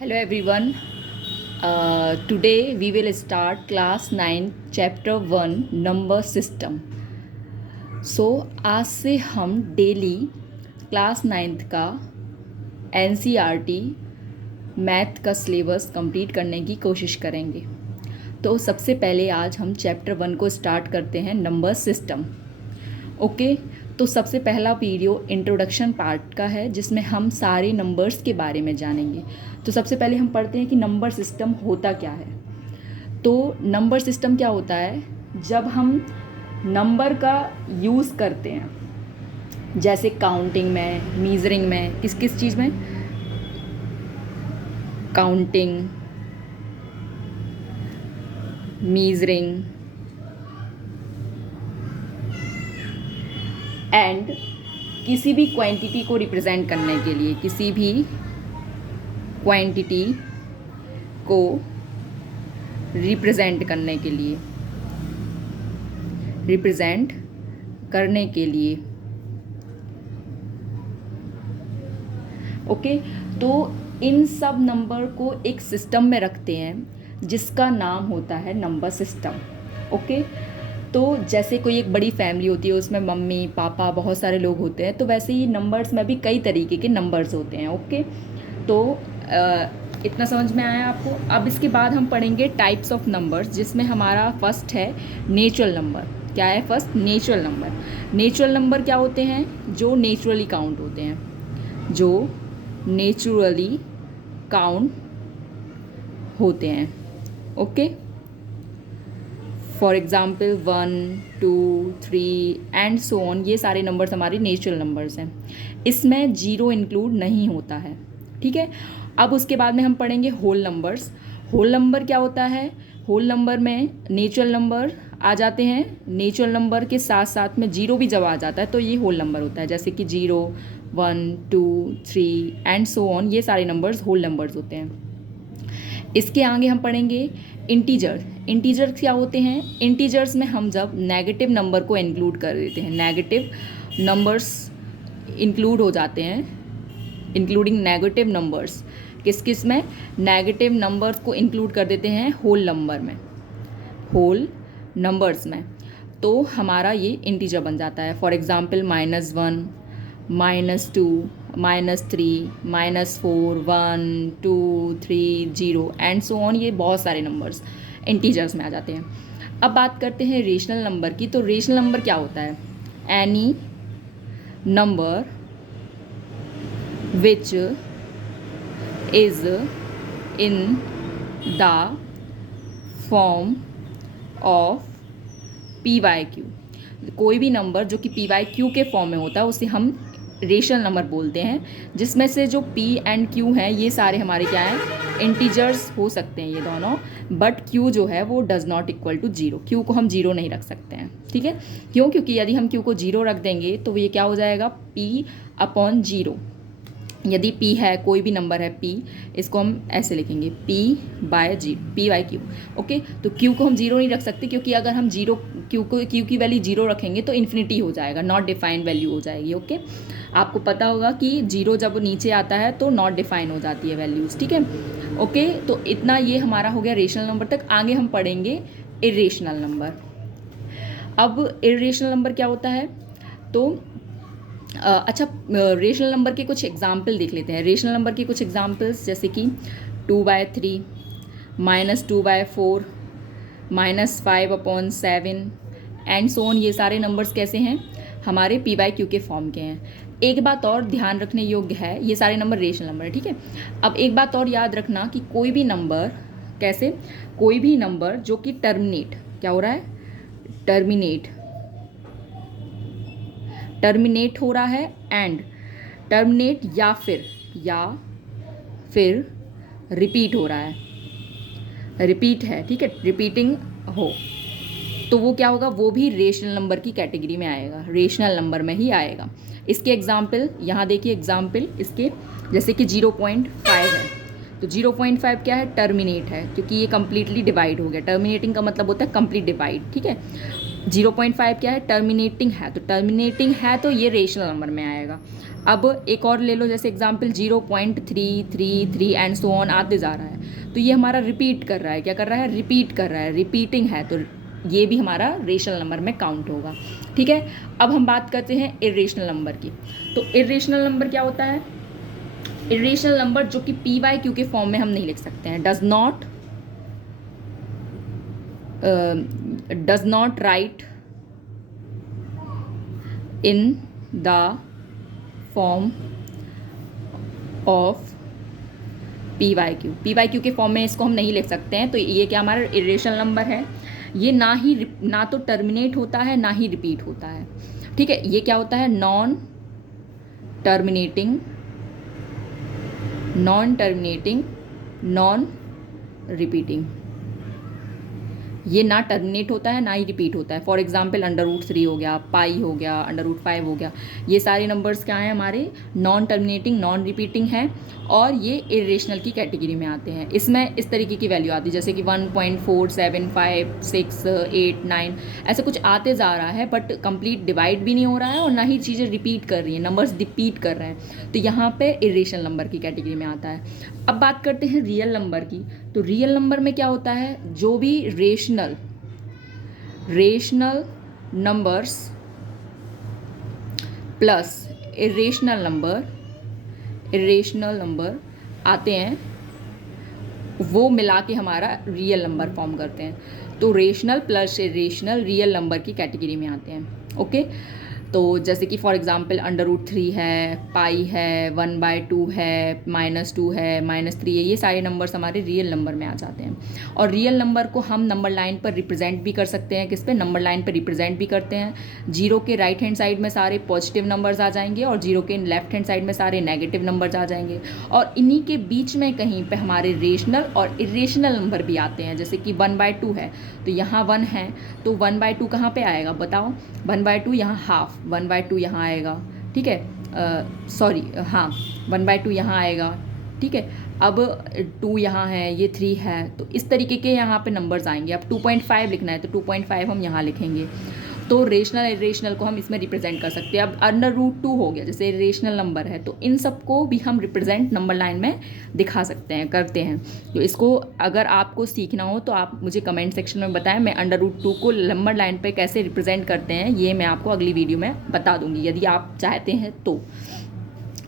Hello everyone. Today we will start class 9 chapter 1 number system. So आज से हम daily class 9th का NCERT math का syllabus complete करने की कोशिश करेंगे। तो सबसे पहले आज हम चैप्टर 1 को स्टार्ट करते हैं, नंबर सिस्टम। ओके, तो सबसे पहला वीडियो इंट्रोडक्शन पार्ट का है जिसमें हम सारे नंबर्स के बारे में जानेंगे। तो सबसे पहले हम पढ़ते हैं कि नंबर सिस्टम होता क्या है। तो नंबर सिस्टम क्या होता है, जब हम नंबर का यूज़ करते हैं, जैसे काउंटिंग में, मीजरिंग में, किस किस चीज़ में, काउंटिंग, मीजरिंग एंड किसी भी क्वांटिटी को रिप्रेजेंट करने के लिए, किसी भी क्वांटिटी को रिप्रेजेंट करने के लिए, ओके, तो इन सब नंबर को एक सिस्टम में रखते हैं जिसका नाम होता है नंबर सिस्टम। ओके, तो जैसे कोई एक बड़ी फैमिली होती है, उसमें मम्मी पापा बहुत सारे लोग होते हैं, तो वैसे ही नंबर्स में भी कई तरीके के नंबर्स होते हैं। ओके, तो इतना समझ में आया आपको। अब इसके बाद हम पढ़ेंगे टाइप्स ऑफ नंबर्स, जिसमें हमारा फर्स्ट है नेचुरल नंबर। क्या है first? Natural number. Natural number क्या होते हैं? जो नेचुरली काउंट होते हैं, जो नेचुरली काउंट होते हैं। Okay, for example 1, 2, 3 and so on, ये सारे नंबर्स हमारे नेचुरल नंबर्स हैं। इसमें जीरो इंक्लूड नहीं होता है। ठीक है, अब उसके बाद में हम पढ़ेंगे होल नंबर्स। होल नंबर क्या होता है? होल नंबर में नेचुरल नंबर आ जाते हैं, नेचुरल नंबर के साथ साथ में जीरो भी जब आ जाता है तो ये होल नंबर होता है। जैसे कि 0, 1, 2, 3 एंड सो ऑन, ये सारे नंबर्स होल नंबर्स होते हैं। इसके आगे हम पढ़ेंगे इंटीजर। इंटीजर क्या होते हैं? इंटीजर्स में हम जब नेगेटिव नंबर को इंक्लूड कर देते हैं, नेगेटिव नंबर्स इंक्लूड हो जाते हैं, इंक्लूडिंग नेगेटिव नंबर्स। किस किस में? नेगेटिव नंबर्स को इंक्लूड कर देते हैं होल नंबर में, होल नंबर्स में, तो हमारा ये इंटीजर बन जाता है। For example -1, -2, -3, -4, 1, 2, 3, 0 and so on, ये बहुत सारे नंबर्स इंटीजर्स में आ जाते हैं। अब बात करते हैं रेशनल नंबर की। तो रेशनल नंबर क्या होता है? Any number which is in the form of PYQ। कोई भी नंबर जो कि PYQ के फॉर्म में होता है उसे हम रेशनल नंबर बोलते हैं, जिसमें से जो P एंड Q हैं ये सारे हमारे क्या हैं? इंटीजर्स हो सकते हैं ये दोनों, बट Q जो है वो does not equal to 0। Q को हम 0 नहीं रख सकते हैं। ठीक है, क्यों? क्योंकि यदि हम Q को 0 रख देंगे तो ये क्या हो जाएगा? P/0। यदि P है, कोई भी नंबर है P, इसको हम ऐसे लिखेंगे PYQ। ओके, तो Q को हम 0 नहीं रख सकते, क्योंकि अगर हम Q की वैल्यू 0 रखेंगे तो इन्फिनिटी हो जाएगा, नॉट डिफाइंड वैल्यू हो जाएगी। ओके, आपको पता होगा कि 0 जब नीचे आता है तो नॉट डिफाइन हो जाती है वैल्यूज़। ठीक है, ओके, तो इतना ये हमारा हो गया रेशनल नंबर तक। आगे हम पढ़ेंगे इरेशनल नंबर। अब इरेशनल नंबर क्या होता है? तो अच्छा, रेशनल नंबर के कुछ एग्जाम्पल देख लेते हैं। रेशनल नंबर के कुछ एग्जाम्पल्स जैसे कि 2/3, -2/4, -5/7 एंड सो ऑन, ये सारे नंबर्स कैसे हैं? हमारे PYQ के फॉर्म के हैं। एक बात और ध्यान रखने योग्य है, ये सारे नंबर रेशनल नंबर है। ठीक है, अब एक बात और याद रखना कि कोई भी नंबर, कैसे? कोई भी नंबर जो कि टर्मिनेट, क्या हो रहा है? टर्मिनेट हो रहा है, एंड टर्मिनेट या फिर रिपीट हो रहा है, रिपीट है। ठीक है, रिपीटिंग हो, तो वो क्या होगा? वो भी रेशनल नंबर की कैटेगरी में आएगा, रेशनल नंबर में ही आएगा। इसके एग्जाम्पल यहाँ देखिए, एग्जाम्पल इसके जैसे कि 0.5 है, तो 0.5 क्या है? टर्मिनेट है, क्योंकि ये कम्प्लीटली डिवाइड हो गया। टर्मिनेटिंग का मतलब होता है कंप्लीट डिवाइड। ठीक है, 0.5 क्या है? टर्मिनेटिंग है, तो टर्मिनेटिंग है तो ये रेशनल नंबर में आएगा। अब एक और ले लो, जैसे एग्जांपल 0.333 एंड सो ऑन आते जा रहा है, तो ये हमारा रिपीट कर रहा है, क्या कर रहा है, रिपीट कर रहा है, रिपीटिंग है, तो ये भी हमारा रेशनल नंबर में काउंट होगा। ठीक है, अब हम बात करते हैं इर्रेशनल नंबर की। तो इर्रेशनल नंबर क्या होता है, इर्रेशनल नंबर जो कि पी वाई क्यू के फॉर्म में हम नहीं लिख सकते हैं, does not write in the form of p by q के फॉर्म में इसको हम नहीं लिख सकते हैं। तो ये क्या हमारा इरेशनल नंबर है, ये ना तो टर्मिनेट होता है ना ही रिपीट होता है। ठीक है, ये क्या होता है, नॉन टर्मिनेटिंग, नॉन रिपीटिंग। ये ना टर्मिनेट होता है ना ही रिपीट होता है। फॉर एग्जाम्पल √3 हो गया, पाई हो गया, √5 हो गया, ये सारे नंबर्स क्या हैं हमारे, नॉन टर्मिनेटिंग, नॉन रिपीटिंग हैं और ये इरेशनल की कैटेगरी में आते हैं। इसमें इस तरीके की वैल्यू आती है जैसे कि 1.475 6 8 9 ऐसे कुछ आते जा रहा है, बट कंप्लीट डिवाइड भी नहीं हो रहा है और ना ही चीज़ें रिपीट कर रही हैं, नंबर्स रिपीट कर रहे हैं, तो यहाँ पे इरेशनल नंबर की कैटेगरी में आता है। अब बात करते हैं रियल नंबर की। तो रियल नंबर में क्या होता है, जो भी rational numbers plus irrational number आते हैं, वो मिला के हमारा रियल नंबर फॉर्म करते हैं। तो rational plus irrational real number की कैटेगरी में आते हैं। ओके, तो जैसे कि फॉर एग्जांपल √3 है, पाई है, 1/2 है, -2 है, -3 है, ये सारे नंबर्स हमारे रियल नंबर में आ जाते हैं। और रियल नंबर को हम नंबर लाइन पर रिप्रेजेंट भी कर सकते हैं, किस पे, नंबर लाइन पर रिप्रेजेंट भी करते हैं। जीरो के राइट हैंड साइड में सारे पॉजिटिव नंबर्स आ जाएंगे और जीरो के लेफ्ट हैंड साइड में सारे नेगेटिव नंबर्स आ जाएंगे, और इन्हीं के बीच में कहीं पे हमारे रेशनल और इरेशनल नंबर भी आते हैं। जैसे कि 1/2 है तो यहाँ 1 है, तो 1/2 कहाँ पे आएगा बताओ, 1/2 यहाँ हाफ, 1/2 यहाँ आएगा। ठीक है, सॉरी, हाँ 1/2 यहाँ आएगा। ठीक है, अब 2 यहाँ है, ये 3 है, तो इस तरीके के यहाँ पे नंबर्स आएंगे। अब 2.5 लिखना है तो 2.5 हम यहाँ लिखेंगे। तो रेशनल इरेशनल को हम इसमें रिप्रेजेंट कर सकते हैं। अब √2 हो गया, जैसे रेशनल नंबर है, तो इन सबको भी हम रिप्रेजेंट नंबर लाइन में दिखा सकते हैं, करते हैं। तो इसको अगर आपको सीखना हो तो आप मुझे कमेंट सेक्शन में बताएं, मैं √2 को नंबर लाइन पे कैसे रिप्रेजेंट करते हैं ये मैं आपको अगली वीडियो में बता दूंगी, यदि आप चाहते हैं तो।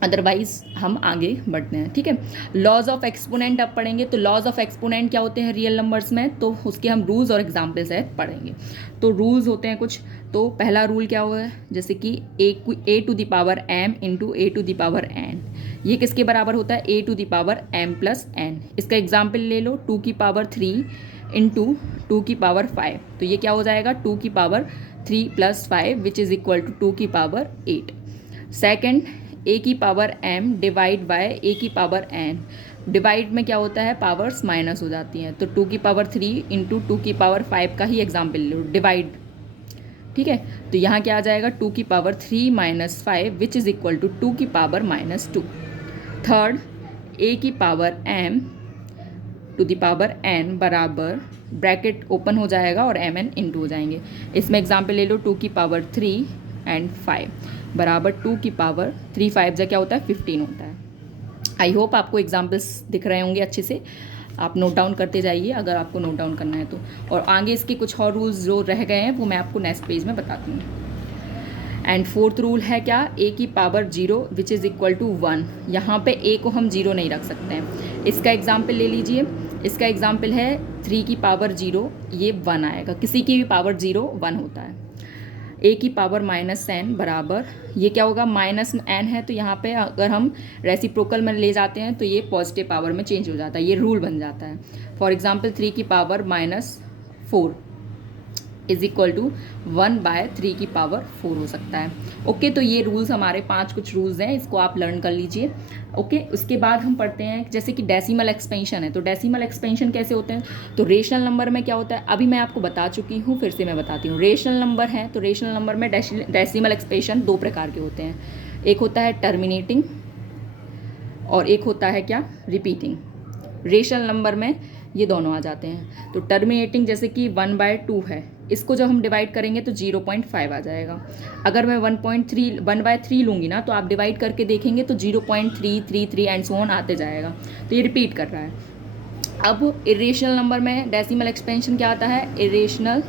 अदरवाइज हम आगे बढ़ते हैं। ठीक है, लॉज ऑफ एक्सपोनेंट अब पढ़ेंगे। तो लॉज ऑफ एक्सपोनेंट क्या होते हैं रियल नंबर्स में, तो उसके हम रूल्स और एग्जाम्पल्स है पढ़ेंगे। तो रूल्स होते हैं कुछ। तो पहला रूल क्या हुआ है, जैसे कि a⁴m इंटू a⁴n, ये किसके बराबर होता है, a⁴m+n। इसका एग्जाम्पल ले लो, 2⁵ इंटू 2⁵5, तो ये क्या हो जाएगा, 2⁵3 + 5 which is equal to 2⁵8। Second, a⁴m divide by a⁴n, divide में क्या होता है, पावर्स माइनस हो जाती हैं, तो 2⁵3 इंटू 2⁵5 का ही एग्जाम्पल लो, डिवाइड। ठीक है, तो यहाँ क्या आ जाएगा, 2⁵3 - 5 which is equal to 2⁵-2। Third, a⁴m बराबर ब्रैकेट ओपन हो जाएगा और mn इंटू हो जाएंगे। इसमें एग्जाम्पल ले लो, 2⁵3 एंड 5 बराबर 2⁵3 5 क्या होता है, 15 होता है। आई होप आपको एग्जाम्पल्स दिख रहे होंगे अच्छे से, आप नोट डाउन करते जाइए अगर आपको नोट डाउन करना है तो। और आगे इसके कुछ और रूल्स जो रह गए हैं वो मैं आपको नेक्स्ट पेज में बताती हूँ। एंड फोर्थ रूल है क्या, a⁴0 which is equal to 1। यहाँ पे a को हम 0 नहीं रख सकते हैं। इसका एग्जाम्पल ले लीजिए, इसका एग्जाम्पल है 3⁴0, ये 1 आएगा, किसी की भी पावर 0 1 होता है। a⁻n बराबर, ये क्या होगा, -n है, तो यहाँ पे अगर हम रेसिप्रोकल में ले जाते हैं तो ये पॉजिटिव पावर में चेंज हो जाता है, ये रूल बन जाता है। For example 3⁻4 is equal to 1/3⁴ हो सकता है। ओके, तो ये रूल्स हमारे 5 कुछ रूल्स हैं, इसको आप लर्न कर लीजिए। ओके, उसके बाद हम पढ़ते हैं जैसे कि डेसिमल एक्सपेंशन है। तो डेसिमल एक्सपेंशन कैसे होते हैं, तो रेशनल नंबर में क्या होता है, अभी मैं आपको बता चुकी हूँ, फिर से मैं बताती हूँ। रेशनल नंबर है तो रेशनल नंबर में डेसिमल एक्सपेंशन 2 प्रकार के होते हैं, एक होता है टर्मिनेटिंग और एक होता है क्या, रिपीटिंग। रेशनल नंबर में ये दोनों आ जाते हैं। तो टर्मिनेटिंग जैसे कि 1/2 है, इसको जब हम डिवाइड करेंगे तो 0.5 आ जाएगा। अगर मैं 1/3 लूँगी ना, तो आप डिवाइड करके देखेंगे तो 0.333 एंड सो ऑन आते जाएगा। तो ये रिपीट कर रहा है। अब इरेशनल नंबर में डेसिमल एक्सपेंशन क्या आता है? इरेशनल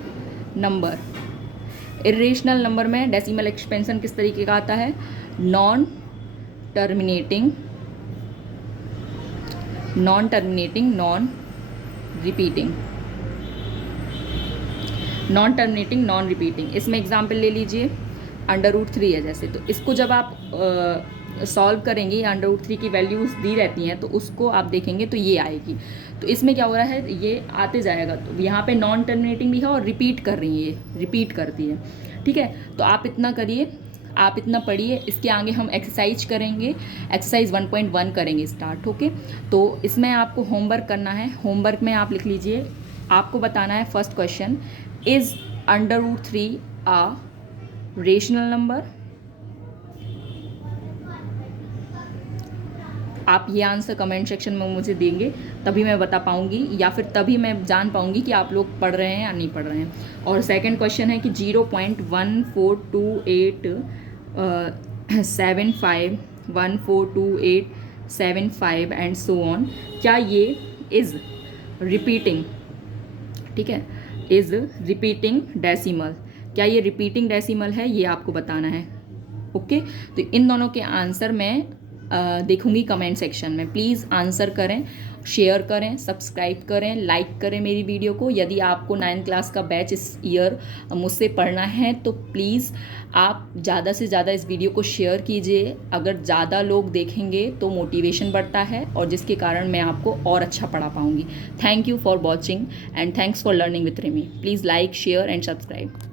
नंबर में डेसिमल एक्सपेंशन किस तरीके का आता है? Non terminating, non repeating. इसमें एग्जाम्पल ले लीजिए, √3 है जैसे, तो इसको जब आप सॉल्व करेंगे, √3 की वैल्यूज़ दी रहती हैं, तो उसको आप देखेंगे तो ये आएगी। तो इसमें क्या हो रहा है, ये आते जाएगा। तो यहाँ पे नॉन टर्मिनेटिंग भी है और रिपीट कर रही है, ये रिपीट करती है। ठीक है, तो आप इतना करिए, आप इतना पढ़िए। इसके आगे हम एक्सरसाइज करेंगे, एक्सरसाइज 1.1 करेंगे स्टार्ट। ओके, तो इसमें आपको होमवर्क करना है। होमवर्क में आप लिख लीजिए, आपको बताना है first question, is √3 a rational number? आप ये आंसर कमेंट सेक्शन में मुझे देंगे, तभी मैं बता पाऊँगी, या फिर तभी मैं जान पाऊँगी कि आप लोग पढ़ रहे हैं या नहीं पढ़ रहे हैं। और सेकंड क्वेश्चन है कि 0.142875 एंड सो ऑन, क्या ये इज़ रिपीटिंग? ठीक है, इज़ रिपीटिंग डेसिमल, क्या ये रिपीटिंग डेसिमल है? ये आपको बताना है। ओके, तो इन दोनों के आंसर मैं देखूंगी कमेंट सेक्शन में। प्लीज़ आंसर करें, शेयर करें, सब्सक्राइब करें, लाइक करें मेरी वीडियो को। यदि आपको 9th क्लास का बैच इस ईयर मुझसे पढ़ना है तो प्लीज़ आप ज़्यादा से ज़्यादा इस वीडियो को शेयर कीजिए। अगर ज़्यादा लोग देखेंगे तो मोटिवेशन बढ़ता है, और जिसके कारण मैं आपको और अच्छा पढ़ा पाऊँगी। Thank you for watching and thanks for learning with Rimi. Please like, share and subscribe.